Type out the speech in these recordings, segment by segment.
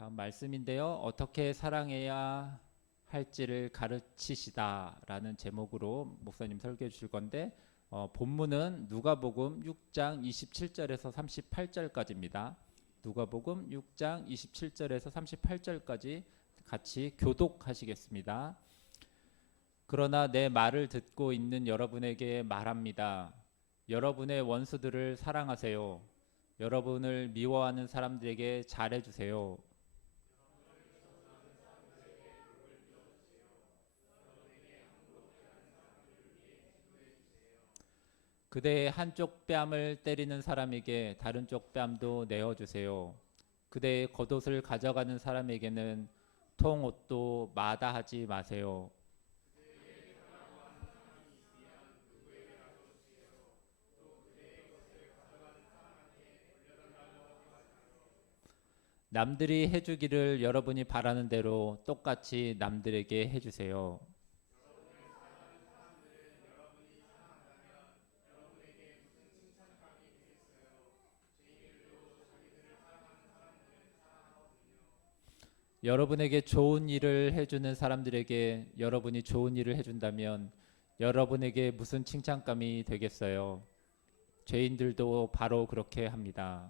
다음 말씀인데요. 어떻게 사랑해야 할지를 가르치시다라는 제목으로 목사님 설교해 주실 건데 본문은 누가복음 6장 27절에서 38절까지입니다. 누가복음 6장 27절에서 38절까지 같이 교독하시겠습니다. 그러나 내 말을 듣고 있는 여러분에게 말합니다. 여러분의 원수들을 사랑하세요. 여러분을 미워하는 사람들에게 잘해주세요. 그대의 한쪽 뺨을 때리는 사람에게 다른 쪽 뺨도 내어주세요. 그대의 겉옷을 가져가는 사람에게는 통옷도 마다하지 마세요. 남들이 해주기를 여러분이 바라는 대로 똑같이 남들에게 해주세요. 여러분에게 좋은 일을 해주는 사람들에게 여러분이 좋은 일을 해준다면 여러분에게 무슨 칭찬감이 되겠어요? 죄인들도 바로 그렇게 합니다.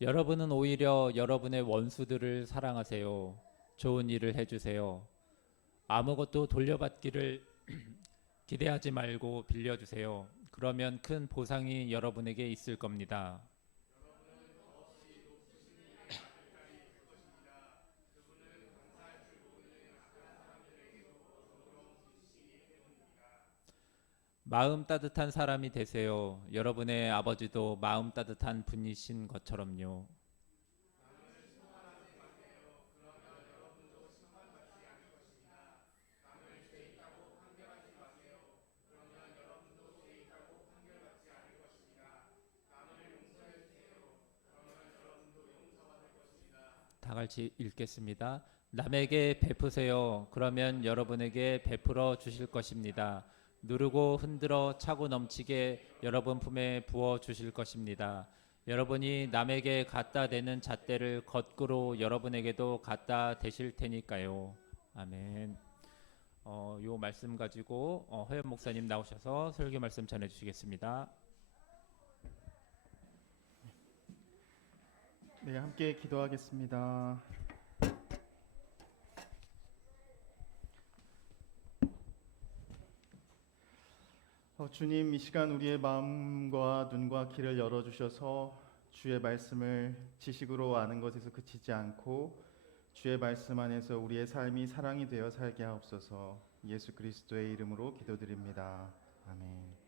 여러분은 오히려 여러분의 원수들을 사랑하세요. 좋은 일을 해주세요. 아무것도 돌려받기를 기대하지 말고 빌려주세요. 그러면 큰 보상이 여러분에게 있을 겁니다. 마음 따뜻한 사람이 되세요. 여러분의 아버지도 마음 따뜻한 분이신 것처럼요. 다 같이 읽겠습니다. 남에게 베푸세요. 그러면 여러분에게 베풀어 주실 것입니다. 누르고 흔들어 차고 넘치게 여러분 품에 부어 주실 것입니다. 여러분이 남에게 갖다 대는 잣대를 거꾸로 여러분에게도 갖다 대실 테니까요. 아멘. 요 말씀 가지고 허연 목사님 나오셔서 설교 말씀 전해 주시겠습니다. 네, 함께 기도하겠습니다. 주님, 이 시간 우리의 마음과 눈과 귀를 열어주셔서 주의 말씀을 지식으로 아는 것에서 그치지 않고 주의 말씀 안에서 우리의 삶이 사랑이 되어 살게 하옵소서. 예수 그리스도의 이름으로 기도드립니다. 아멘.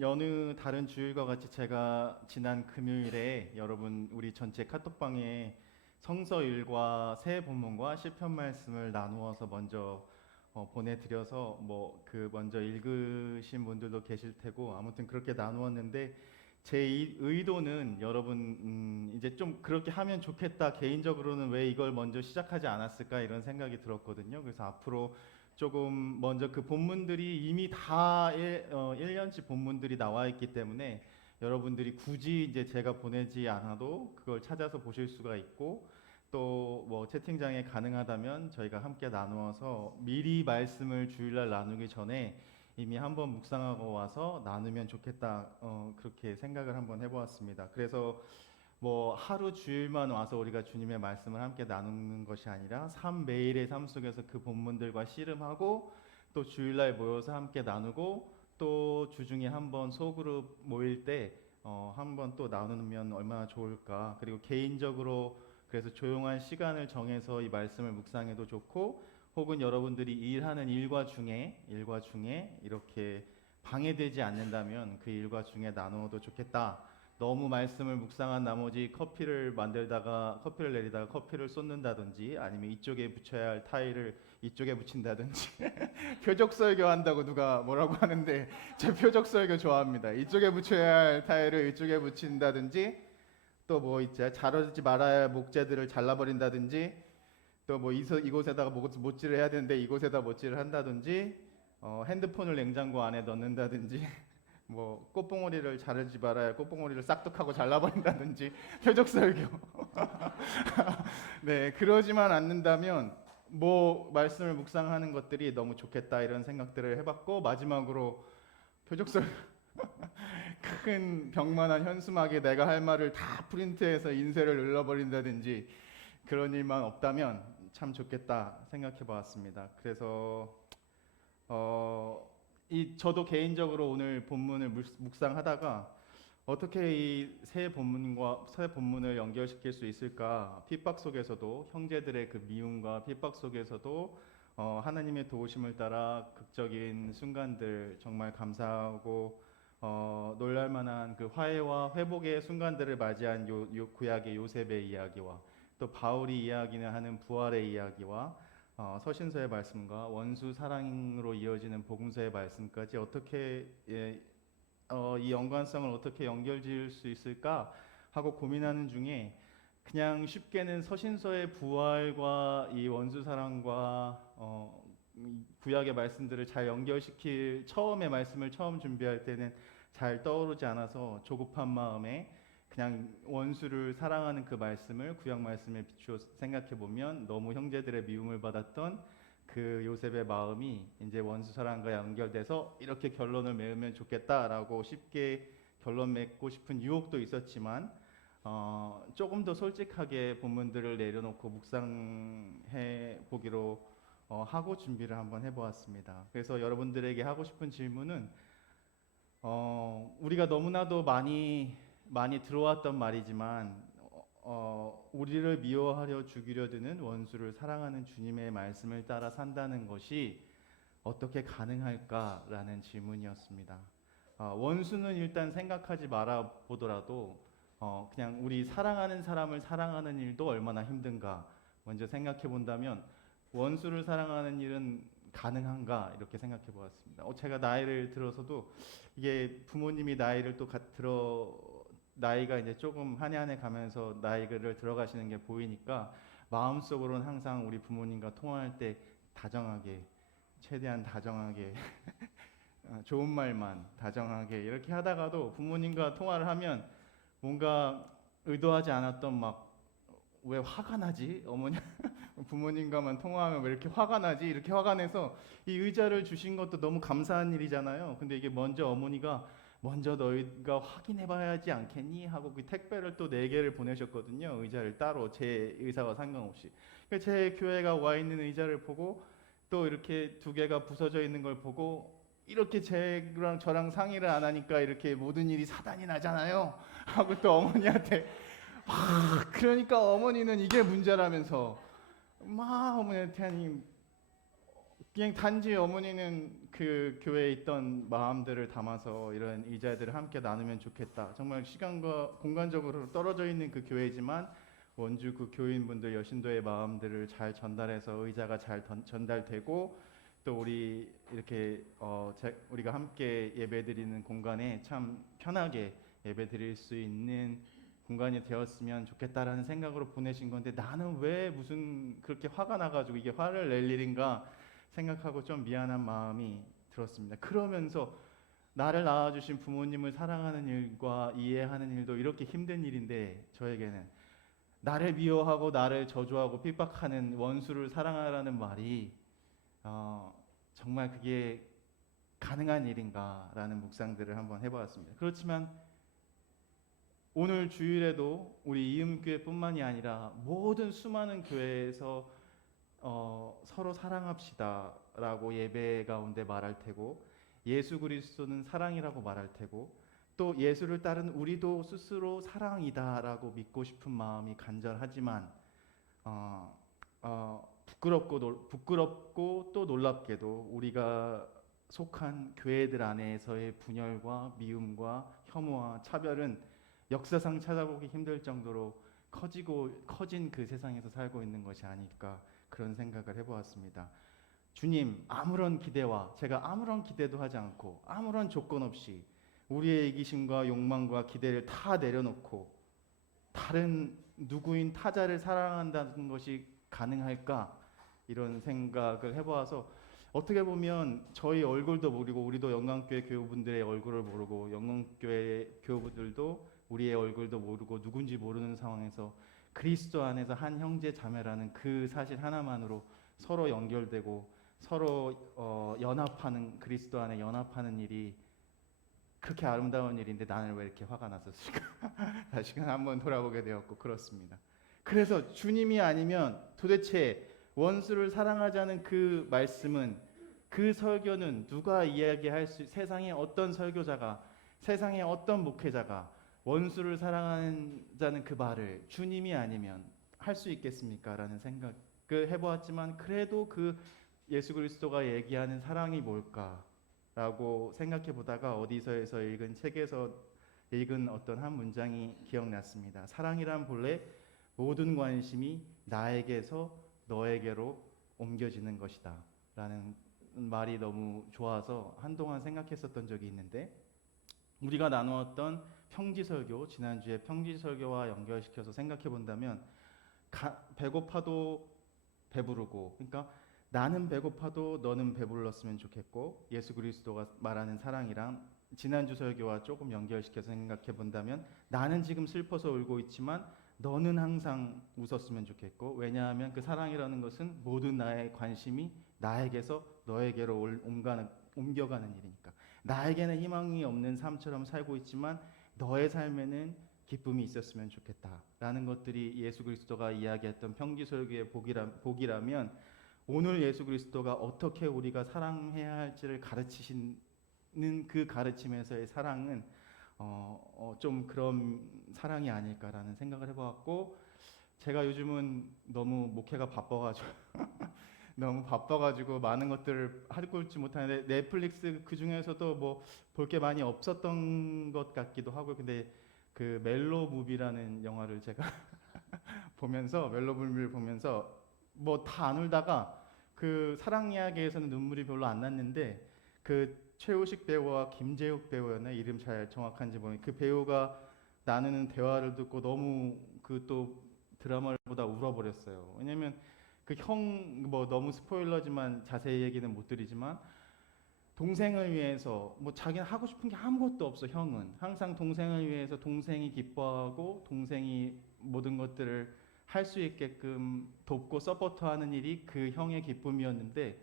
여느 다른 주일과 같이 제가 지난 금요일에 여러분 우리 전체 카톡방에 성서일과 새 본문과 시편 말씀을 나누어서 먼저 보내드려서 먼저 읽으신 분들도 계실 테고 아무튼 그렇게 나누었는데 제 의도는 여러분 이제 좀 그렇게 하면 좋겠다, 개인적으로는 왜 이걸 먼저 시작하지 않았을까 이런 생각이 들었거든요. 그래서 앞으로 조금 먼저 그 본문들이 이미 다 1년치 본문들이 나와 있기 때문에 여러분들이 굳이 이제 제가 보내지 않아도 그걸 찾아서 보실 수가 있고 또 뭐 채팅장에 가능하다면 저희가 함께 나누어서 미리 말씀을 주일날 나누기 전에 이미 한번 묵상하고 와서 나누면 좋겠다, 그렇게 생각을 한번 해보았습니다. 그래서 뭐 하루 주일만 와서 우리가 주님의 말씀을 함께 나누는 것이 아니라 매일의 삶 속에서 그 본문들과 씨름하고 또 주일날 모여서 함께 나누고 또 주중에 한번 소그룹 모일 때 한번 또 나누면 얼마나 좋을까. 그리고 개인적으로 그래서 조용한 시간을 정해서 이 말씀을 묵상해도 좋고 혹은 여러분들이 일하는 일과 중에 이렇게 방해되지 않는다면 그 일과 중에 나누어도 좋겠다. 너무 말씀을 묵상한 나머지 커피를 내리다가 커피를 쏟는다든지 아니면 이쪽에 붙여야 할 타일을 이쪽에 붙인다든지 표적 설교 한다고 누가 뭐라고 하는데 제 표적 설교 좋아합니다. 이쪽에 붙여야 할 타일을 이쪽에 붙인다든지 또 뭐 있지? 자르지 말아야 할 목재들을 잘라버린다든지, 또 뭐 이곳에다가 못질을 해야 되는데 이곳에다 못질을 한다든지, 핸드폰을 냉장고 안에 넣는다든지, 뭐 꽃봉오리를 자르지 말아야 할 꽃봉오리를 싹둑하고 잘라버린다든지 표적설교. 네, 그러지만 않는다면 뭐 말씀을 묵상하는 것들이 너무 좋겠다 이런 생각들을 해봤고, 마지막으로 표적설 큰 벽만한 현수막에 내가 할 말을 다 프린트해서 인쇄를 눌러버린다든지 그런 일만 없다면 참 좋겠다 생각해 보았습니다. 그래서 저도 개인적으로 오늘 본문을 묵상하다가 어떻게 이 새 본문을 연결시킬 수 있을까? 핍박 속에서도, 형제들의 그 미움과 핍박 속에서도 하나님의 도우심을 따라 극적인 순간들, 정말 감사하고 놀랄만한 그 화해와 회복의 순간들을 맞이한 구약의 요셉의 이야기와, 또 바울이 이야기는 하는 부활의 이야기와, 서신서의 말씀과 원수 사랑으로 이어지는 복음서의 말씀까지 어떻게 이 연관성을 어떻게 연결지을 수 있을까 하고 고민하는 중에, 그냥 쉽게는 서신서의 부활과 이 원수 사랑과 구약의 말씀들을 잘 연결시킬 처음의 말씀을 처음 준비할 때는 잘 떠오르지 않아서 조급한 마음에 그냥 원수를 사랑하는 그 말씀을, 구약 말씀에 비추어 생각해 보면 너무 형제들의 미움을 받았던 그 요셉의 마음이 이제 원수 사랑과 연결돼서 이렇게 결론을 맺으면 좋겠다라고 쉽게 결론 맺고 싶은 유혹도 있었지만, 조금 더 솔직하게 본문들을 내려놓고 묵상해 보기로 하고 준비를 한번 해보았습니다. 그래서 여러분들에게 하고 싶은 질문은, 우리가 너무나도 많이 들어왔던 말이지만, 우리를 미워하려 죽이려 드는 원수를 사랑하는 주님의 말씀을 따라 산다는 것이 어떻게 가능할까라는 질문이었습니다. 원수는 일단 생각하지 말아 보더라도 그냥 우리 사랑하는 사람을 사랑하는 일도 얼마나 힘든가 먼저 생각해 본다면, 원수를 사랑하는 일은 가능한가 이렇게 생각해 보았습니다. 제가 나이를 들어서도 이게 부모님이 나이를 나이가 이제 조금 한 해 한 해 가면서 나이를 들어가시는 게 보이니까 마음속으로는 항상 우리 부모님과 통화할 때 다정하게, 최대한 다정하게 좋은 말만 다정하게 이렇게 하다가도 부모님과 통화를 하면 뭔가 의도하지 않았던 막 왜 화가 나지? 부모님과만 통화하면 왜 이렇게 화가 나지? 이렇게 화가 내서 이 의자를 주신 것도 너무 감사한 일이잖아요. 근데 이게 먼저 어머니가 먼저 너희가 확인해 봐야지 않겠니? 하고 그 택배를 또 4개를 보내셨거든요. 의자를 따로 제 의사와 상관없이. 제 교회가 와 있는 의자를 보고 또 이렇게 2개가 부서져 있는 걸 보고 이렇게 저랑 상의를 안 하니까 이렇게 모든 일이 사단이 나잖아요. 하고 또 어머니한테 그러니까 어머니는 이게 문제라면서 막 어머니한테 하니, 그냥 단지 어머니는 그 교회에 있던 마음들을 담아서 이런 의자들을 함께 나누면 좋겠다. 정말 시간과 공간적으로 떨어져 있는 그 교회지만 원주 그 교인분들 여신도의 마음들을 잘 전달해서 의자가 잘 전달되고, 또 우리 이렇게 우리가 함께 예배드리는 공간에 참 편하게 예배드릴 수 있는 공간이 되었으면 좋겠다라는 생각으로 보내신 건데, 나는 왜 무슨 그렇게 화가 나가지고 이게 화를 낼 일인가 생각하고 좀 미안한 마음이 들었습니다. 그러면서 나를 낳아주신 부모님을 사랑하는 일과 이해하는 일도 이렇게 힘든 일인데, 저에게는 나를 미워하고 나를 저주하고 핍박하는 원수를 사랑하라는 말이 정말 그게 가능한 일인가라는 묵상들을 한번 해보았습니다. 그렇지만 오늘 주일에도 우리 이음교회뿐만이 아니라 모든 수많은 교회에서 서로 사랑합시다라고 예배 가운데 말할 테고, 예수 그리스도는 사랑이라고 말할 테고, 또 예수를 따른 우리도 스스로 사랑이다라고 믿고 싶은 마음이 간절하지만 부끄럽고 또 놀랍게도 우리가 속한 교회들 안에서의 분열과 미움과 혐오와 차별은 역사상 찾아보기 힘들 정도로 커진 그 세상에서 살고 있는 것이 아닐까, 그런 생각을 해보았습니다. 주님, 제가 아무런 기대도 하지 않고 아무런 조건 없이 우리의 이기심과 욕망과 기대를 다 내려놓고 다른 누구인 타자를 사랑한다는 것이 가능할까? 이런 생각을 해보아서 어떻게 보면 저희 얼굴도 모르고 우리도 영광교회 교우분들의 얼굴을 모르고 영광교회 교우분들도 우리의 얼굴도 모르고 누군지 모르는 상황에서 그리스도 안에서 한 형제 자매라는 그 사실 하나만으로 서로 연결되고 서로 연합하는 그리스도 안에 연합하는 일이 그렇게 아름다운 일인데 나는 왜 이렇게 화가 났었을까? 다시금 한번 돌아보게 되었고 그렇습니다. 그래서 주님이 아니면 도대체 원수를 사랑하자는 그 말씀은 그 설교는 누가 이야기할 수 세상에 어떤 설교자가 세상에 어떤 목회자가 원수를 사랑하자는 그 말을 주님이 아니면 할 수 있겠습니까? 라는 생각을 해보았지만 그래도 그 예수 그리스도가 얘기하는 사랑이 뭘까? 라고 생각해 보다가 어디서에서 읽은 책에서 읽은 어떤 한 문장이 기억났습니다. 사랑이란 본래 모든 관심이 나에게서 너에게로 옮겨지는 것이다 라는 말이 너무 좋아서 한동안 생각했었던 적이 있는데 우리가 나누었던 평지설교 지난주에 평지설교와 연결시켜서 생각해 본다면 배고파도 배부르고 그러니까 나는 배고파도 너는 배불렀으면 좋겠고 예수 그리스도가 말하는 사랑이랑 지난주 설교와 조금 연결시켜서 생각해 본다면 나는 지금 슬퍼서 울고 있지만 너는 항상 웃었으면 좋겠고 왜냐하면 그 사랑이라는 것은 모든 나의 관심이 나에게서 너에게로 옮겨가는 일이니까 나에게는 희망이 없는 삶처럼 살고 있지만 너의 삶에는 기쁨이 있었으면 좋겠다라는 것들이 예수 그리스도가 이야기했던 평지설교의 복이라면 오늘 예수 그리스도가 어떻게 우리가 사랑해야 할지를 가르치시는 그 가르침에서의 사랑은 좀 그런 사랑이 아닐까라는 생각을 해보았고 제가 요즘은 너무 목회가 바빠가지고 너무 바빠가지고 많은 것들을 하고 있지 못하는데 넷플릭스 그 중에서도 뭐 볼 게 많이 없었던 것 같기도 하고 근데 그 멜로 무비라는 영화를 제가 보면서 멜로 무비를 보면서 뭐 다 안 울다가 그 사랑 이야기에서는 눈물이 별로 안 났는데 그 최우식 배우와 김재욱 배우였나 이름 잘 정확한지 모르겠는데 그 배우가 나누는 대화를 듣고 너무 그 또 드라마를 보다 울어버렸어요. 왜냐면 그 형 뭐 너무 스포일러지만 자세히 얘기는 못 드리지만 동생을 위해서 뭐 자기는 하고 싶은 게 아무것도 없어. 형은 항상 동생을 위해서 동생이 기뻐하고 동생이 모든 것들을 할 수 있게끔 돕고 서포트하는 일이 그 형의 기쁨이었는데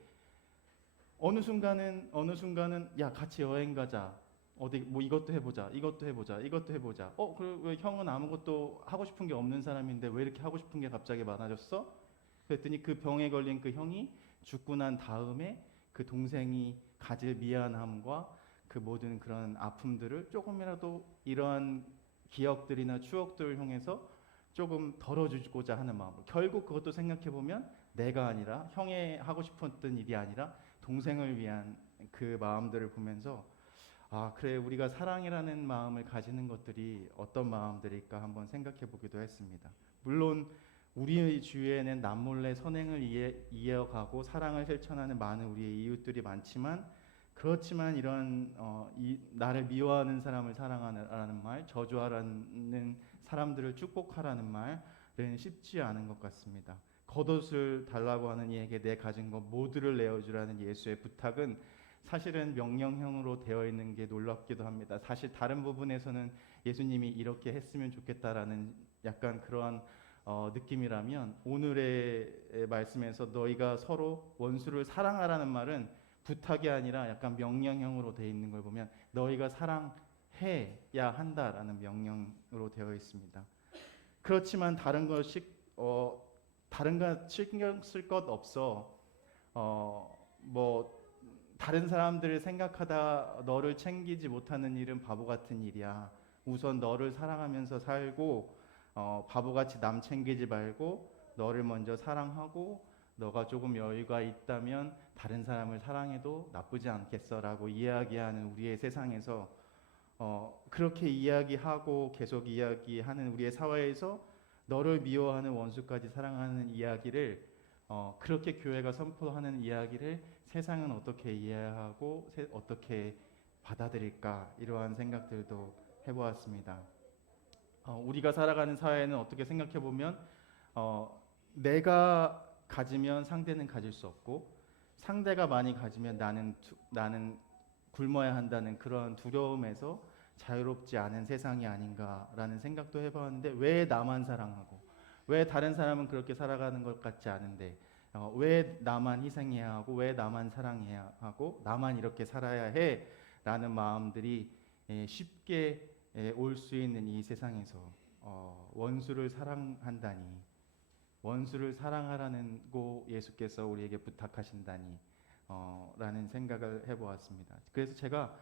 어느 순간은 야 같이 여행 가자. 어디 뭐 이것도 해보자. 이것도 해보자. 그리고 왜 형은 아무것도 하고 싶은 게 없는 사람인데 왜 이렇게 하고 싶은 게 갑자기 많아졌어? 그랬더니 그 병에 걸린 그 형이 죽고 난 다음에 그 동생이 가질 미안함과 그 모든 그런 아픔들을 조금이라도 이러한 기억들이나 추억들을 통해서 조금 덜어주고자 하는 마음으로 결국 그것도 생각해보면 내가 아니라 형의 하고 싶었던 일이 아니라 동생을 위한 그 마음들을 보면서 아 그래 우리가 사랑이라는 마음을 가지는 것들이 어떤 마음들일까 한번 생각해보기도 했습니다. 물론 우리 주위에는 남몰래 선행을 이어가고 사랑을 실천하는 많은 우리의 이웃들이 많지만 그렇지만 이런 나를 미워하는 사람을 사랑하라는 말, 저주하라는 사람들을 축복하라는 말은 쉽지 않은 것 같습니다. 겉옷을 달라고 하는 이에게 내 가진 것 모두를 내어주라는 예수의 부탁은 사실은 명령형으로 되어 있는 게 놀랍기도 합니다. 사실 다른 부분에서는 예수님이 이렇게 했으면 좋겠다라는 약간 그러한 느낌이라면 오늘의 말씀에서 너희가 서로 원수를 사랑하라는 말은 부탁이 아니라 약간 명령형으로 되어 있는 걸 보면 너희가 사랑해야 한다라는 명령으로 되어 있습니다. 그렇지만 다른 거 신경 쓸 것 없어. 뭐 다른 사람들을 생각하다 너를 챙기지 못하는 일은 바보 같은 일이야. 우선 너를 사랑하면서 살고 바보같이 남 챙기지 말고 너를 먼저 사랑하고 너가 조금 여유가 있다면 다른 사람을 사랑해도 나쁘지 않겠어라고 이야기하는 우리의 세상에서 그렇게 이야기하고 계속 이야기하는 우리의 사회에서 너를 미워하는 원수까지 사랑하는 이야기를 그렇게 교회가 선포하는 이야기를 세상은 어떻게 이해하고 어떻게 받아들일까 이러한 생각들도 해보았습니다. 우리가 살아가는 사회는 어떻게 생각해 보면 내가 가지면 상대는 가질 수 없고 상대가 많이 가지면 나는 굶어야 한다는 그런 두려움에서 자유롭지 않은 세상이 아닌가라는 생각도 해봤는데 왜 나만 사랑하고 왜 다른 사람은 그렇게 살아가는 것 같지 않은데 왜 나만 희생해야 하고 왜 나만 사랑해야 하고 나만 이렇게 살아야 해 라는 마음들이 쉽게 올 수 있는 이 세상에서 원수를 사랑한다니 원수를 사랑하라는 고 예수께서 우리에게 부탁하신다니 라는 생각을 해보았습니다. 그래서 제가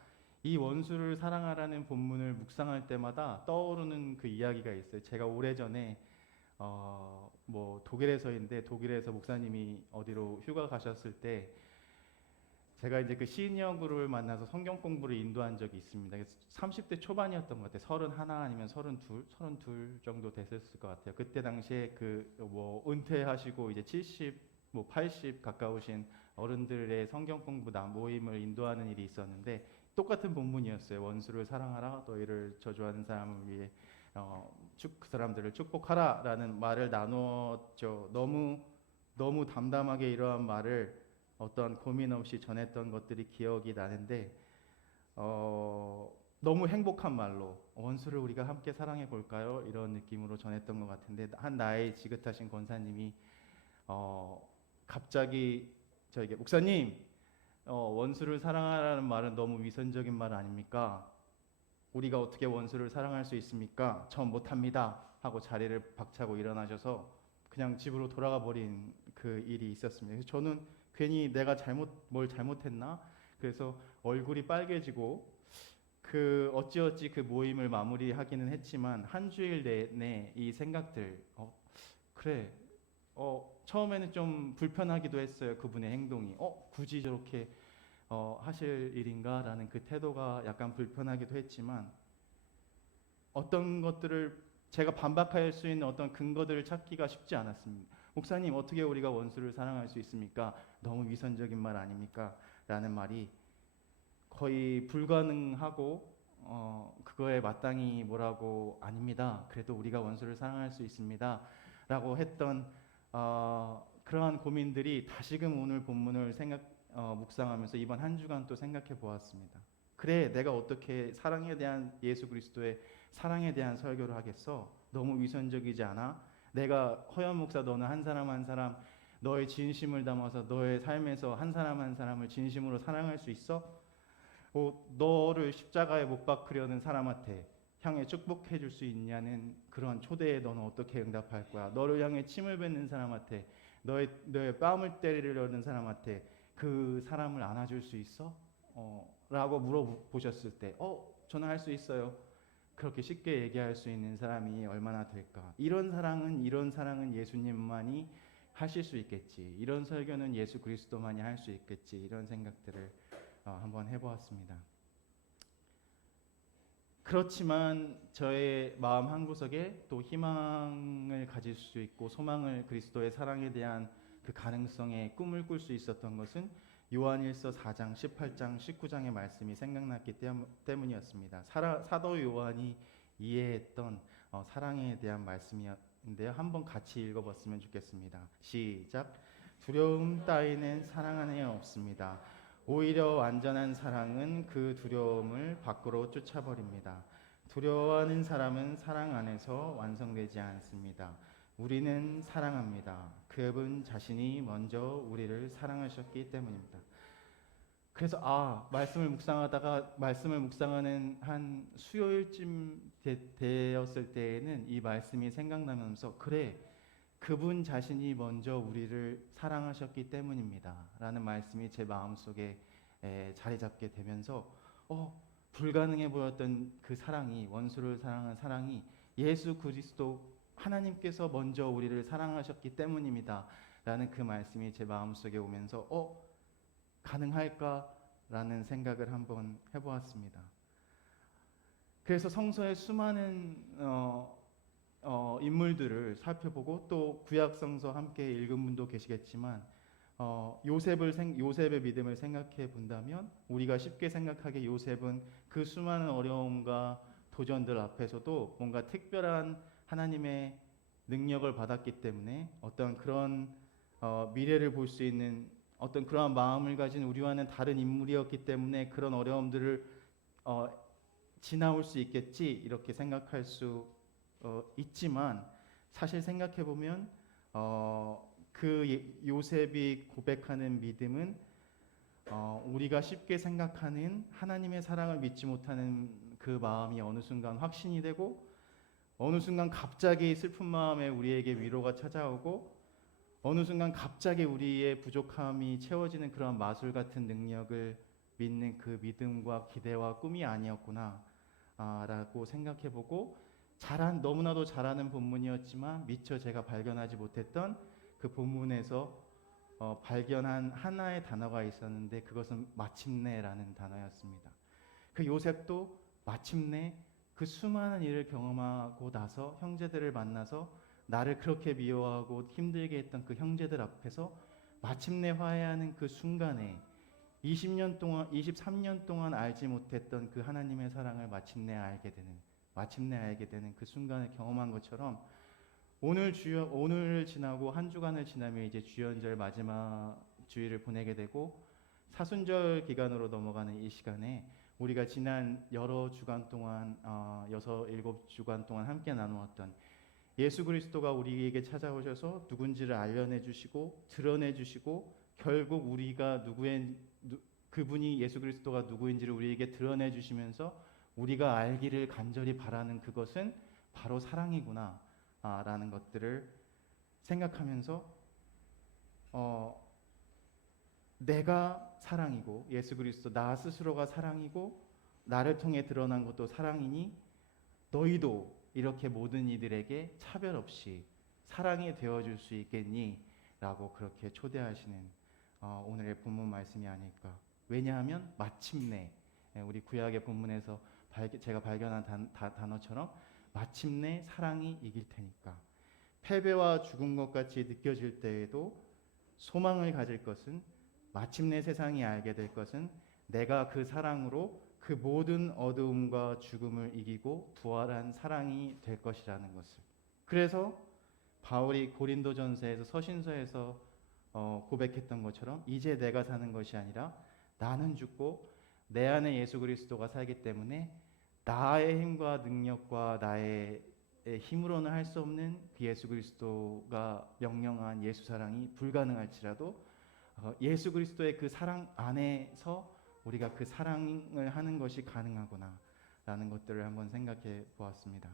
이 원수를 사랑하라는 본문을 묵상할 때마다 떠오르는 그 이야기가 있어요. 제가 오래전에 뭐 독일에서인데 독일에서 목사님이 어디로 휴가 가셨을 때 제가 이제 그 시니어 그룹을 만나서 성경 공부를 인도한 적이 있습니다. 30대 초반이었던 것 같아요. 31 아니면 32 정도 됐을 것 같아요. 그때 당시에 그 뭐 은퇴하시고 이제 70, 뭐 80 가까우신 어른들의 성경 공부 모임을 인도하는 일이 있었는데 똑같은 본문이었어요. 원수를 사랑하라, 너희를 저주하는 사람을 위해 그 사람들을 축복하라라는 말을 나누었죠. 너무 담담하게 이러한 말을 어떤 고민 없이 전했던 것들이 기억이 나는데 너무 행복한 말로 원수를 우리가 함께 사랑해 볼까요? 이런 느낌으로 전했던 것 같은데 한 나이 지긋하신 권사님이 갑자기 저에게 목사님 원수를 사랑하라는 말은 너무 위선적인 말 아닙니까? 우리가 어떻게 원수를 사랑할 수 있습니까? 전 못합니다 하고 자리를 박차고 일어나셔서 그냥 집으로 돌아가 버린 그 일이 있었습니다. 그래서 저는 괜히 내가 뭘 잘못했나? 그래서 얼굴이 빨개지고 그 어찌어찌 그 모임을 마무리하기는 했지만 한 주일 내내 이 생각들 그래 처음에는 좀 불편하기도 했어요. 그분의 행동이 굳이 저렇게 하실 일인가라는 그 태도가 약간 불편하기도 했지만 어떤 것들을 제가 반박할 수 있는 어떤 근거들을 찾기가 쉽지 않았습니다. 목사님 어떻게 우리가 원수를 사랑할 수 있습니까? 너무 위선적인 말 아닙니까? 라는 말이 거의 불가능하고 그거에 마땅히 뭐라고 아닙니다. 그래도 우리가 원수를 사랑할 수 있습니다. 라고 했던 그러한 고민들이 다시금 오늘 본문을 묵상하면서 이번 한 주간 또 생각해 보았습니다. 그래 내가 어떻게 사랑에 대한 예수 그리스도의 사랑에 대한 설교를 하겠어? 너무 위선적이지 않아? 내가 허연 목사 너는 한 사람 한 사람 너의 진심을 담아서 너의 삶에서 한 사람 한 사람을 진심으로 사랑할 수 있어? 너를 십자가에 못 박으려는 사람한테 향해 축복해 줄 수 있냐는 그런 초대에 너는 어떻게 응답할 거야? 너를 향해 침을 뱉는 사람한테 너의 뺨을 때리려는 사람한테 그 사람을 안아줄 수 있어? 라고 물어보셨을 때 저는 할 수 있어요. 그렇게 쉽게 얘기할 수 있는 사람이 얼마나 될까? 이런 사랑은 예수님만이 하실 수 있겠지. 이런 설교는 예수 그리스도만이 할 수 있겠지. 이런 생각들을 한번 해보았습니다. 그렇지만 저의 마음 한구석에 또 희망을 가질 수 있고 소망을 그리스도의 사랑에 대한 그 가능성에 꿈을 꿀 수 있었던 것은 요한일서 4장, 18장, 19장의 말씀이 생각났기 때문이었습니다. 사도 요한이 이해했던 사랑에 대한 말씀인데요. 한번 같이 읽어봤으면 좋겠습니다. 시작. 두려움 따위는 사랑 안에 없습니다. 오히려 완전한 사랑은 그 두려움을 밖으로 쫓아버립니다. 두려워하는 사람은 사랑 안에서 완성되지 않습니다. 우리는 사랑합니다. 그분 자신이 먼저 우리를 사랑하셨기 때문입니다. 그래서 말씀을 묵상하는 한 수요일쯤 되었을 때에는 이 말씀이 생각나면서 그래 그분 자신이 먼저 우리를 사랑하셨기 때문입니다 라는 말씀이 제 마음속에 자리 잡게 되면서 불가능해 보였던 그 사랑이 원수를 사랑한 사랑이 예수 그리스도 하나님께서 먼저 우리를 사랑하셨기 때문입니다 라는 그 말씀이 제 마음속에 오면서 가능할까라는 생각을 한번 해보았습니다. 그래서 성서의 수많은 인물들을 살펴보고 또 구약 성서 함께 읽은 분도 계시겠지만 요셉의 믿음을 생각해 본다면 우리가 쉽게 생각하기에 요셉은 그 수많은 어려움과 도전들 앞에서도 뭔가 특별한 하나님의 능력을 받았기 때문에 어떤 그런 미래를 볼 수 있는 어떤 그러한 마음을 가진 우리와는 다른 인물이었기 때문에 그런 어려움들을 지나올 수 있겠지 이렇게 생각할 수 있지만 사실 생각해 보면 그 요셉이 고백하는 믿음은 우리가 쉽게 생각하는 하나님의 사랑을 믿지 못하는 그 마음이 어느 순간 확신이 되고 어느 순간 갑자기 슬픈 마음에 우리에게 위로가 찾아오고 어느 순간 갑자기 우리의 부족함이 채워지는 그런 마술 같은 능력을 믿는 그 믿음과 기대와 꿈이 아니었구나 라고 생각해보고 너무나도 잘하는 본문이었지만 미처 제가 발견하지 못했던 그 본문에서 발견한 하나의 단어가 있었는데 그것은 마침내라는 단어였습니다. 그 요셉도 마침내 그 수많은 일을 경험하고 나서 형제들을 만나서 나를 그렇게 미워하고 힘들게 했던 그 형제들 앞에서 마침내 화해하는 그 순간에 20년 동안, 23년 동안 알지 못했던 그 하나님의 사랑을 마침내 알게 되는 그 순간을 경험한 것처럼 오늘 지나고 한 주간을 지나면 이제 주연절 마지막 주일을 보내게 되고 사순절 기간으로 넘어가는 이 시간에 우리가 지난 여러 주간 동안 7주간 동안 함께 나누었던 예수 그리스도가 우리에게 찾아오셔서 누군지를 알려내 주시고 드러내 주시고 결국 우리가 그분이 예수 그리스도가 누구인지를 우리에게 드러내 주시면서 우리가 알기를 간절히 바라는 그것은 바로 사랑이구나 라는 것들을 생각하면서 내가 사랑이고 예수 그리스도 나 스스로가 사랑이고 나를 통해 드러난 것도 사랑이니 너희도 이렇게 모든 이들에게 차별 없이 사랑이 되어줄 수 있겠니? 라고 그렇게 초대하시는 오늘의 본문 말씀이 아닐까. 왜냐하면 마침내 우리 구약의 본문에서 제가 발견한 단어처럼 마침내 사랑이 이길 테니까 패배와 죽은 것 같이 느껴질 때에도 소망을 가질 것은 마침내 세상이 알게 될 것은 내가 그 사랑으로 그 모든 어두움과 죽음을 이기고 부활한 사랑이 될 것이라는 것을. 그래서 바울이 고린도전서에서 서신서에서 고백했던 것처럼 이제 내가 사는 것이 아니라 나는 죽고 내 안에 예수 그리스도가 살기 때문에 나의 힘과 능력과 나의 힘으로는 할 수 없는 그 예수 그리스도가 명령한 예수 사랑이 불가능할지라도 예수 그리스도의 그 사랑 안에서 우리가 그 사랑을 하는 것이 가능하구나 라는 것들을 한번 생각해 보았습니다.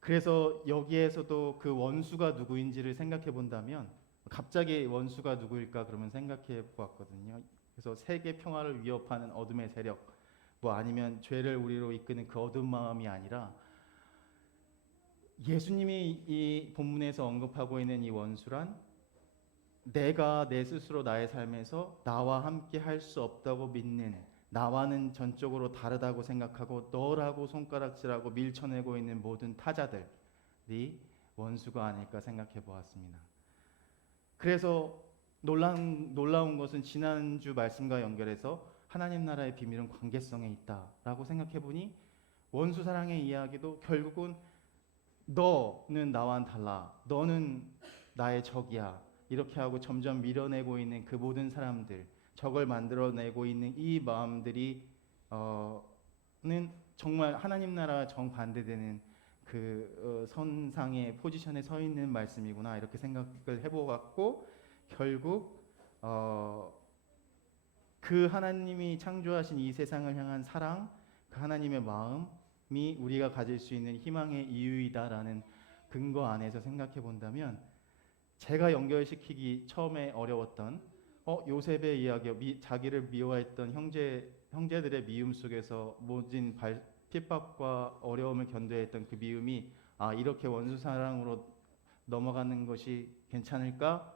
그래서 여기에서도 그 원수가 누구인지를 생각해 본다면 갑자기 원수가 누구일까 그러면 생각해 보았거든요. 그래서 세계 평화를 위협하는 어둠의 세력 아니면 죄를 우리로 이끄는 그 어두운 마음이 아니라 예수님이 이 본문에서 언급하고 있는 이 원수란 내가 내 스스로 나의 삶에서 나와 함께 할 수 없다고 믿는 나와는 전적으로 다르다고 생각하고 너라고 손가락질하고 밀쳐내고 있는 모든 타자들이 원수가 아닐까 생각해 보았습니다. 그래서 놀라운 것은 지난주 말씀과 연결해서 하나님 나라의 비밀은 관계성에 있다라고 생각해 보니 원수 사랑의 이야기도 결국은 너는 나와는 달라. 너는 나의 적이야. 이렇게 하고 점점 밀어내고 있는 그 모든 사람들, 적을 만들어내고 있는 이 마음들이 는 정말 하나님 나라와 정반대되는 그 선상의 포지션에 서 있는 말씀이구나 이렇게 생각을 해보았고 결국 그 하나님이 창조하신 이 세상을 향한 사랑, 그 하나님의 마음이 우리가 가질 수 있는 희망의 이유이다라는 근거 안에서 생각해 본다면 제가 연결시키기 처음에 어려웠던 요셉의 이야기, 자기를 미워했던 형제들의 미움 속에서 모진 핍박과 어려움을 견뎌했던 그 미움이 이렇게 원수 사랑으로 넘어가는 것이 괜찮을까?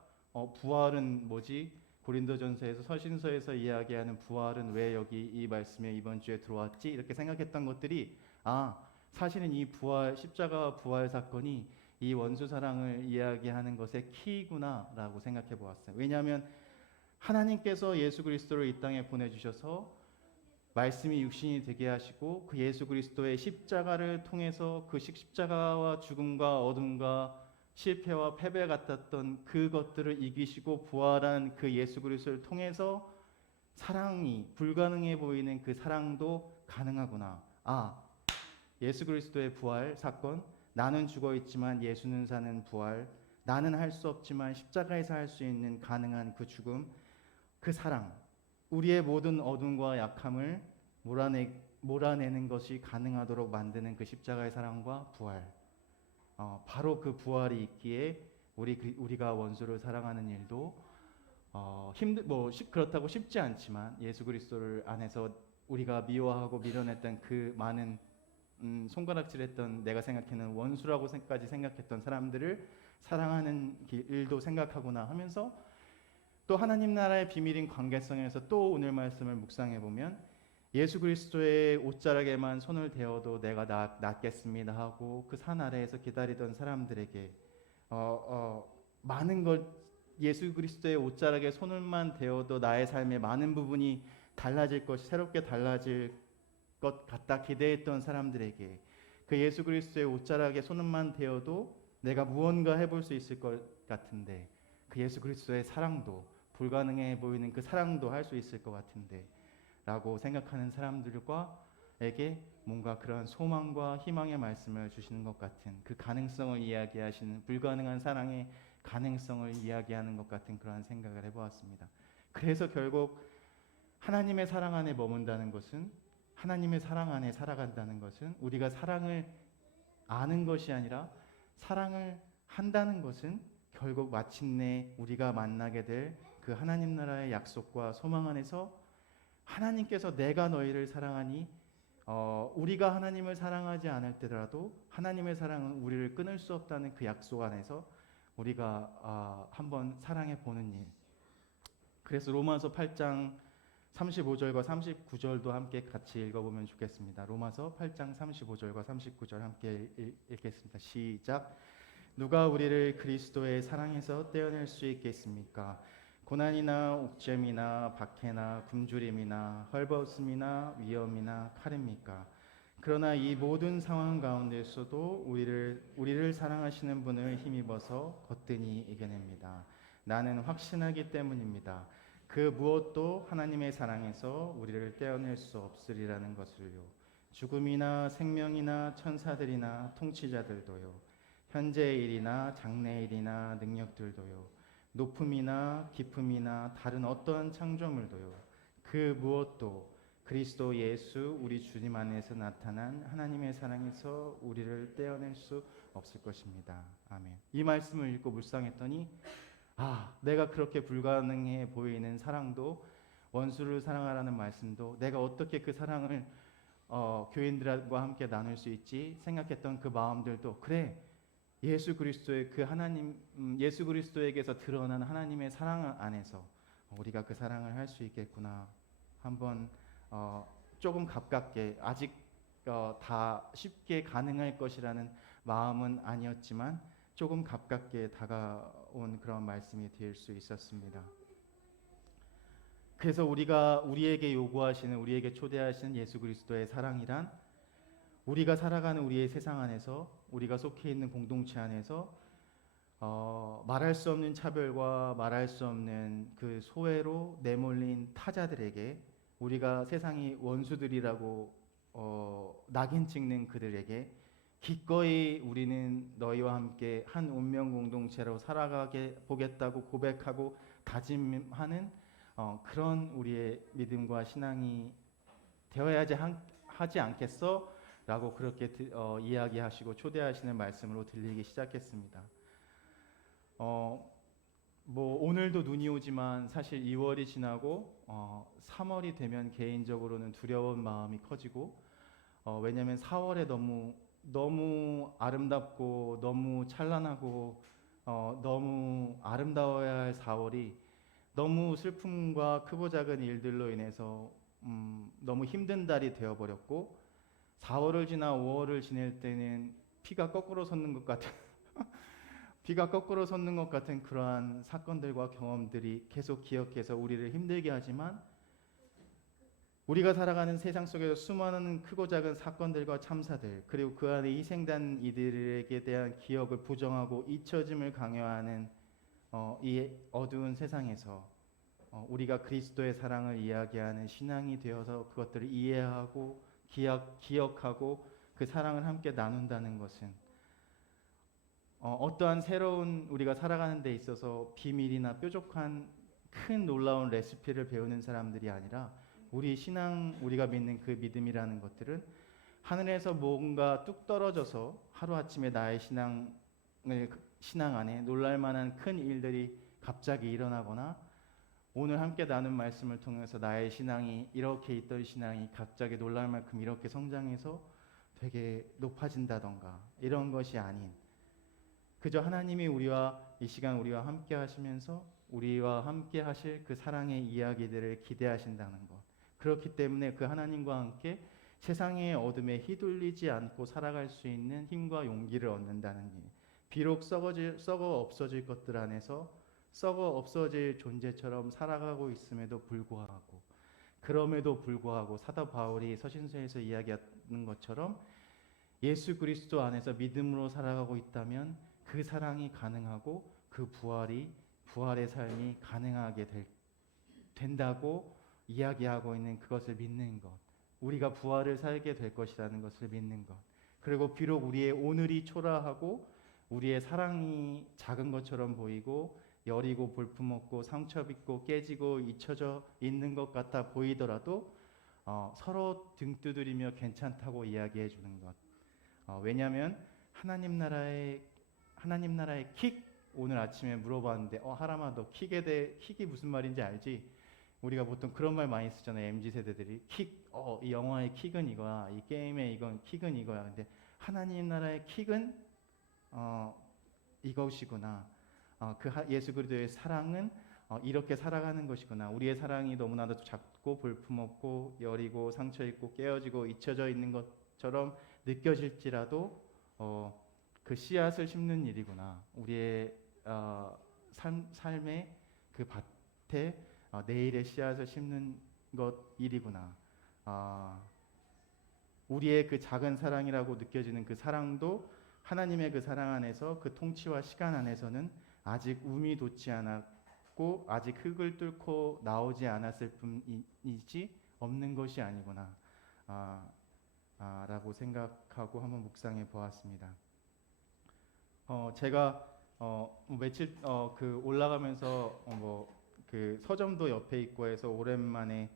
부활은 뭐지? 고린도전서에서 서신서에서 이야기하는 부활은 왜 여기 이 말씀에 이번 주에 들어왔지? 이렇게 생각했던 것들이 사실은 이 십자가와 부활 사건이 이 원수 사랑을 이야기하는 것의 키구나라고 생각해 보았어요. 왜냐하면 하나님께서 예수 그리스도를 이 땅에 보내주셔서 말씀이 육신이 되게 하시고 그 예수 그리스도의 십자가를 통해서 그 십자가와 죽음과 어둠과 실패와 패배 같았던 그것들을 이기시고 부활한 그 예수 그리스도를 통해서 사랑이 불가능해 보이는 그 사랑도 가능하구나. 아, 예수 그리스도의 부활 사건, 나는 죽어 있지만 예수는 사는 부활, 나는 할 수 없지만 십자가에서 할 수 있는 가능한 그 죽음, 그 사랑, 우리의 모든 어둠과 약함을 몰아내는 것이 가능하도록 만드는 그 십자가의 사랑과 부활, 바로 그 부활이 있기에 우리가 원수를 사랑하는 일도 그렇다고 쉽지 않지만 예수 그리스도를 안에서 우리가 미워하고 밀어냈던 그 많은 손가락질했던 내가 생각하는 원수라고까지 생각했던 사람들을 사랑하는 일도 생각하구나 하면서 또 하나님 나라의 비밀인 관계성에서 또 오늘 말씀을 묵상해 보면 예수 그리스도의 옷자락에만 손을 대어도 내가 낫겠습니다 하고 그 산 아래에서 기다리던 사람들에게 많은 것 예수 그리스도의 옷자락에 손을만 대어도 나의 삶의 많은 부분이 달라질 것이 새롭게 달라질 것 같다 기대했던 사람들에게 그 예수 그리스도의 옷자락에 손만 대어도 내가 무언가 해볼 수 있을 것 같은데 그 예수 그리스도의 사랑도 불가능해 보이는 그 사랑도 할 수 있을 것 같은데 라고 생각하는 사람들과에게 뭔가 그런 소망과 희망의 말씀을 주시는 것 같은 그 가능성을 이야기하시는 불가능한 사랑의 가능성을 이야기하는 것 같은 그러한 생각을 해보았습니다. 그래서 결국 하나님의 사랑 안에 머문다는 것은 하나님의 사랑 안에 살아간다는 것은 우리가 사랑을 아는 것이 아니라 사랑을 한다는 것은 결국 마침내 우리가 만나게 될 그 하나님 나라의 약속과 소망 안에서 하나님께서 내가 너희를 사랑하니 우리가 하나님을 사랑하지 않을 때라도 하나님의 사랑은 우리를 끊을 수 없다는 그 약속 안에서 우리가 한번 사랑해 보는 일. 그래서 로마서 8장 35절과 39절도 함께 같이 읽어보면 좋겠습니다. 로마서 8장 35절과 39절 함께 읽겠습니다. 시작. 누가 우리를 그리스도의 사랑에서 떼어낼 수 있겠습니까? 고난이나 옥점이나 박해나 굶주림이나 헐벗음이나 위험이나 칼입니까? 그러나 이 모든 상황 가운데서도 우리를 사랑하시는 분을 힘입어서 거뜬히 이겨냅니다. 나는 확신하기 때문입니다. 그 무엇도 하나님의 사랑에서 우리를 떼어낼 수 없으리라는 것을요. 죽음이나 생명이나 천사들이나 통치자들도요. 현재의 일이나 장래의 일이나 능력들도요. 높음이나 깊음이나 다른 어떠한 창조물도요. 그 무엇도 그리스도 예수 우리 주님 안에서 나타난 하나님의 사랑에서 우리를 떼어낼 수 없을 것입니다. 아멘. 이 말씀을 읽고 묵상했더니 내가 그렇게 불가능해 보이는 사랑도 원수를 사랑하라는 말씀도 내가 어떻게 그 사랑을 교인들과 함께 나눌 수 있지 생각했던 그 마음들도 그래 예수 그리스도의 그 하나님 예수 그리스도에게서 드러난 하나님의 사랑 안에서 우리가 그 사랑을 할 수 있겠구나 한번 조금 가깝게 아직 다 쉽게 가능할 것이라는 마음은 아니었지만 조금 가깝게 다가온 그런 말씀이 될 수 있었습니다. 그래서 우리에게 요구하시는 우리에게 초대하시는 예수 그리스도의 사랑이란 우리가 살아가는 우리의 세상 안에서 우리가 속해 있는 공동체 안에서 말할 수 없는 차별과 말할 수 없는 그 소외로 내몰린 타자들에게 우리가 세상이 원수들이라고 낙인 찍는 그들에게 기꺼이 우리는 너희와 함께 한 운명 공동체로 살아가게 보겠다고 고백하고 다짐하는 그런 우리의 믿음과 신앙이 되어야지 하지 않겠어? 라고 그렇게 이야기하시고 초대하시는 말씀으로 들리기 시작했습니다. 오늘도 눈이 오지만 사실 2월이 지나고 3월이 되면 개인적으로는 두려운 마음이 커지고 왜냐하면 4월에 너무 아름답고 너무 찬란하고 너무 아름다워야 할 4월이 너무 슬픔과 크고 작은 일들로 인해서 너무 힘든 달이 되어버렸고 4월을 지나 5월을 지낼 때는 피가 거꾸로 솟는 것 같은 비가 거꾸로 솟는 것 같은 그러한 사건들과 경험들이 계속 기억해서 우리를 힘들게 하지만 우리가 살아가는 세상 속에서 수많은 크고 작은 사건들과 참사들, 그리고 그 안에 희생된 이들에게 대한 기억을 부정하고 잊혀짐을 강요하는 이 어두운 세상에서 우리가 그리스도의 사랑을 이야기하는 신앙이 되어서 그것들을 이해하고 기억하고 그 사랑을 함께 나눈다는 것은 어떠한 새로운 우리가 살아가는 데 있어서 비밀이나 뾰족한 큰 놀라운 레시피를 배우는 사람들이 아니라 우리 신앙, 우리가 믿는 그 믿음이라는 것들은 하늘에서 뭔가 뚝 떨어져서 하루아침에 나의 신앙 안에 놀랄만한 큰 일들이 갑자기 일어나거나 오늘 함께 나눈 말씀을 통해서 나의 신앙이 이렇게 있던 신앙이 갑자기 놀랄 만큼 이렇게 성장해서 되게 높아진다던가 이런 것이 아닌 그저 하나님이 이 시간 우리와 함께 하시면서 우리와 함께 하실 그 사랑의 이야기들을 기대하신다는 것. 그렇기 때문에 그 하나님과 함께 세상의 어둠에 휘둘리지 않고 살아갈 수 있는 힘과 용기를 얻는다는 일. 비록 썩어 없어질 것들 안에서 썩어 없어질 존재처럼 살아가고 있음에도 불구하고 그럼에도 불구하고 사도 바울이 서신서에서 이야기하는 것처럼 예수 그리스도 안에서 믿음으로 살아가고 있다면 그 사랑이 가능하고 그 부활의 삶이 가능하게 된다고 이야기하고 있는 그것을 믿는 것. 우리가 부활을 살게 될 것이라는 것을 믿는 것. 그리고 비록 우리의 오늘이 초라하고 우리의 사랑이 작은 것처럼 보이고 여리고 볼품없고 상처입고 깨지고 잊혀져 있는 것 같아 보이더라도 서로 등 두드리며 괜찮다고 이야기해 주는 것. 왜냐하면 하나님 나라의 킥 오늘 아침에 물어봤는데 하람아 너 킥이 무슨 말인지 알지? 우리가 보통 그런 말 많이 쓰잖아요. MZ 세대들이 이 영화의 킥은 이거야, 이 게임의 킥은 이거야. 근데 하나님 나라의 킥은 이것이구나. 예수 그리스도의 사랑은 이렇게 살아가는 것이구나. 우리의 사랑이 너무나도 작고 볼품없고 여리고 상처 있고 깨어지고 잊혀져 있는 것처럼 느껴질지라도 그 씨앗을 심는 일이구나. 우리의 삶의 그 밭에 내일의 씨앗을 심는 일이구나. 우리의 그 작은 사랑이라고 느껴지는 그 사랑도 하나님의 그 사랑 안에서 그 통치와 시간 안에서는 아직 움이 돋지 않았고 아직 흙을 뚫고 나오지 않았을 뿐이지 없는 것이 아니구나 라고 생각하고 한번 묵상해 보았습니다. 제가 며칠 그 올라가면서 그 서점도 옆에 있고 해서 오랜만에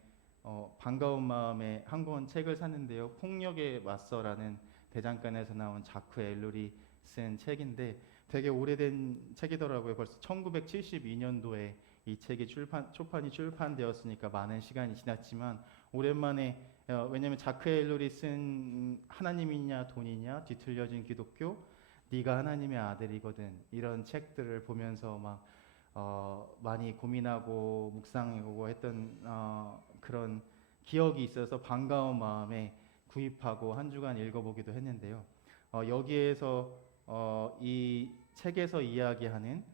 반가운 마음에 한 권 책을 샀는데요. 폭력에 맞서라는 대장간에서 나온 자크 엘룰이 쓴 책인데 되게 오래된 책이더라고요. 벌써 1972년도에 이 책이 초판이 출판되었으니까 많은 시간이 지났지만 오랜만에 왜냐하면 자크 엘룰이 쓴 하나님이냐 돈이냐 뒤틀려진 기독교 네가 하나님의 아들이거든 이런 책들을 보면서 막 많이 고민하고 묵상하고 했던 그런 기억이 있어서 반가운 마음에 구입하고 한 주간 읽어보기도 했는데요. 여기에서 이 책에서 이야기하는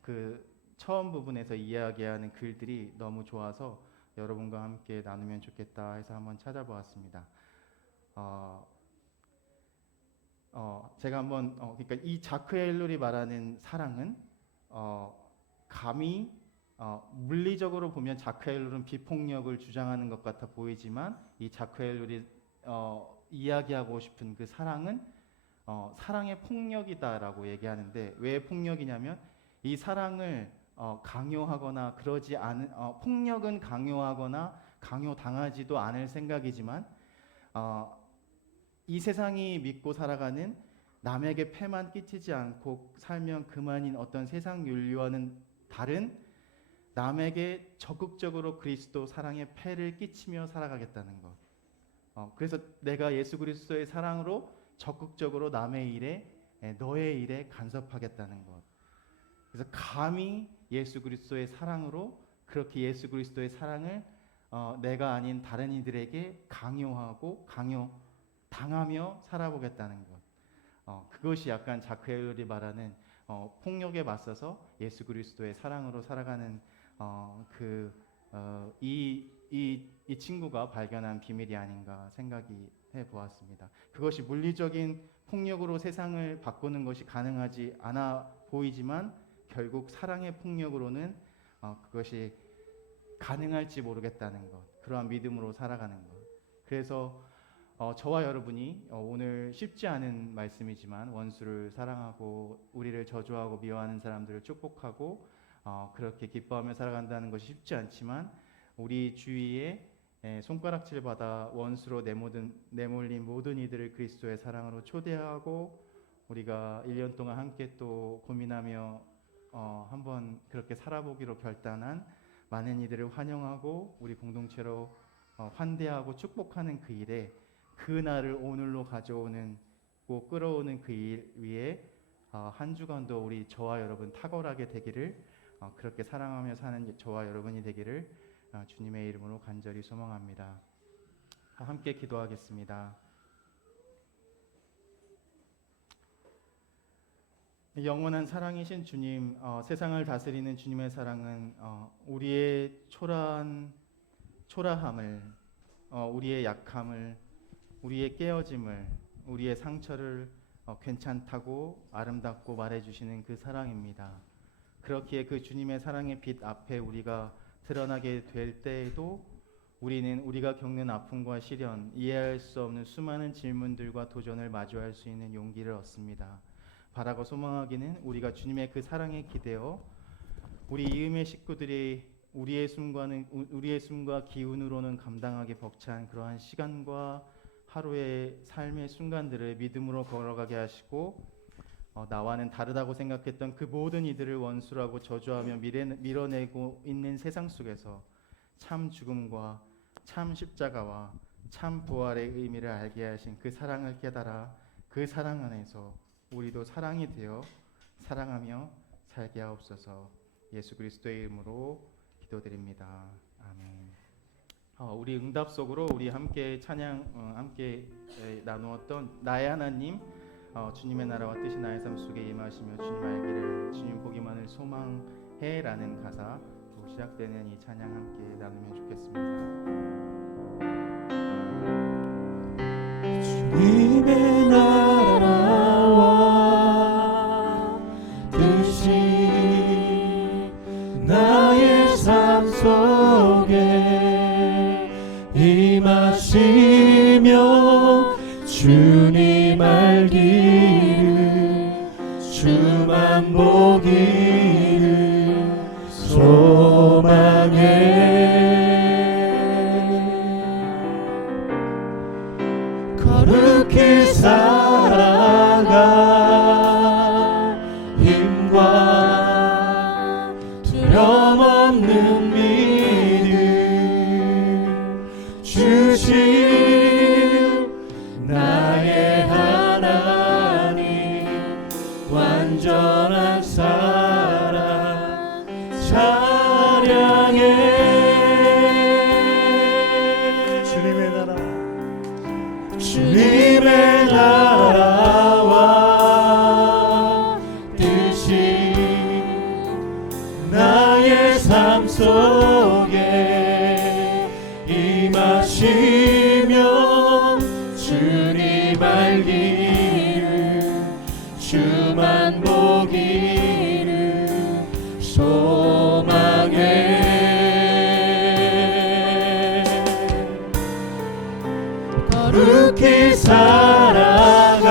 그 처음 부분에서 이야기하는 글들이 너무 좋아서 여러분과 함께 나누면 좋겠다 해서 한번 찾아보았습니다. 제가 한번 그러니까 이 자크 엘룰이 말하는 사랑은 감히 물리적으로 보면 자크 엘룰은 비폭력을 주장하는 것 같아 보이지만 이 자크 엘룰이 이야기하고 싶은 그 사랑은 사랑의 폭력이다라고 얘기하는데 왜 폭력이냐면 이 사랑을 강요하거나 그러지 않은 폭력은 강요하거나 강요당하지도 않을 생각이지만 이 세상이 믿고 살아가는 남에게 폐만 끼치지 않고 살면 그만인 어떤 세상 윤리와는 다른 남에게 적극적으로 그리스도 사랑의 폐를 끼치며 살아가겠다는 것. 그래서 내가 예수 그리스도의 사랑으로 적극적으로 남의 일에 너의 일에 간섭하겠다는 것. 그래서 감히 예수 그리스도의 사랑으로 그렇게 예수 그리스도의 사랑을 내가 아닌 다른 이들에게 강요하고 당하며 살아보겠다는 것. 그것이 약간 자크 엘룰이 말하는 폭력에 맞서서 예수 그리스도의 사랑으로 살아가는 이 이 친구가 발견한 비밀이 아닌가 생각이 해보았습니다. 그것이 물리적인 폭력으로 세상을 바꾸는 것이 가능하지 않아 보이지만 결국 사랑의 폭력으로는 그것이 가능할지 모르겠다는 것, 그러한 믿음으로 살아가는 것. 그래서 저와 여러분이 오늘 쉽지 않은 말씀이지만 원수를 사랑하고 우리를 저주하고 미워하는 사람들을 축복하고 그렇게 기뻐하며 살아간다는 것이 쉽지 않지만 우리 주위에 손가락질 받아 원수로 내몰린 모든 이들을 그리스도의 사랑으로 초대하고 우리가 1년 동안 함께 또 고민하며 한번 그렇게 살아보기로 결단한 많은 이들을 환영하고 우리 공동체로 환대하고 축복하는 그 일에 그 날을 오늘로 가져오는 고 끌어오는 그 일 위에 한 주간도 우리 저와 여러분 탁월하게 되기를 그렇게 사랑하며 사는 저와 여러분이 되기를 주님의 이름으로 간절히 소망합니다. 함께 기도하겠습니다. 영원한 사랑이신 주님, 세상을 다스리는 주님의 사랑은 우리의 초라함을, 우리의 약함을, 우리의 깨어짐을, 우리의 상처를 괜찮다고 아름답고 말해주시는 그 사랑입니다. 그렇기에 그 주님의 사랑의 빛 앞에 우리가 드러나게 될 때에도 우리는 우리가 겪는 아픔과 시련, 이해할 수 없는 수많은 질문들과 도전을 마주할 수 있는 용기를 얻습니다. 바라고 소망하기는 우리가 주님의 그 사랑에 기대어 우리 이음의 식구들이 우리의 숨과 기운으로는 감당하기 벅찬 그러한 시간과 하루의 삶의 순간들을 믿음으로 걸어가게 하시고 나와는 다르다고 생각했던 그 모든 이들을 원수라고 저주하며 밀어내고 있는 세상 속에서 참 죽음과 참 십자가와 참 부활의 의미를 알게 하신 그 사랑을 깨달아 그 사랑 안에서 우리도 사랑이 되어 사랑하며 살게 하옵소서. 예수 그리스도의 이름으로 기도드립니다. 아멘. 우리 응답 속으로 우리 함께 찬양 함께 나누었던 나의 하나님, 주님의 나라와 뜻이 나의 삶 속에 임하시며 주님 알기를 주님 보기만을 소망해라는 가사로 시작되는 이 찬양 함께 나누면 좋겠습니다. 주님의 나라와 뜻이 나의 삶 속에 임하시며 주님 알기를 주만 보기를 소망해 거룩히 살아가 힘과 두려움 없는 믿음 주신 나의 하나님 완전한 사랑 찬양해 주님의 나라 주님의 나라와 뜻이 나의 삶 속에 임하시며 주님 알기를 주만 보기를 소망해 거룩히 살아가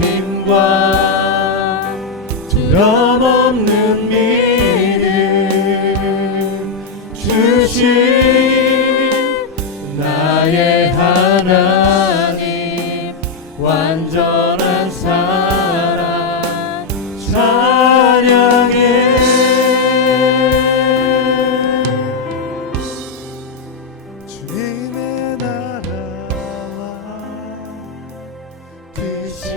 힘과 두려움 없는 믿음 주신 나의 하나님 완전한 사랑 찬양해 주님의 나라와 뜻이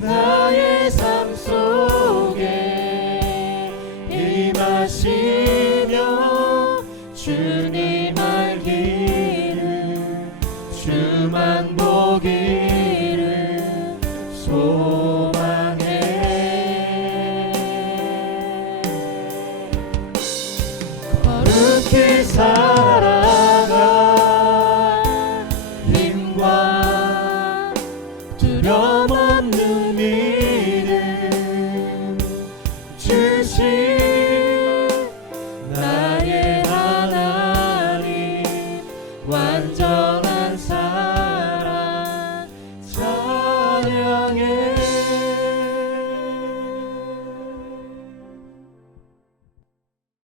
나의 삶 속에 임하시며 주님 알기를 주만 보기를 소망해 완전한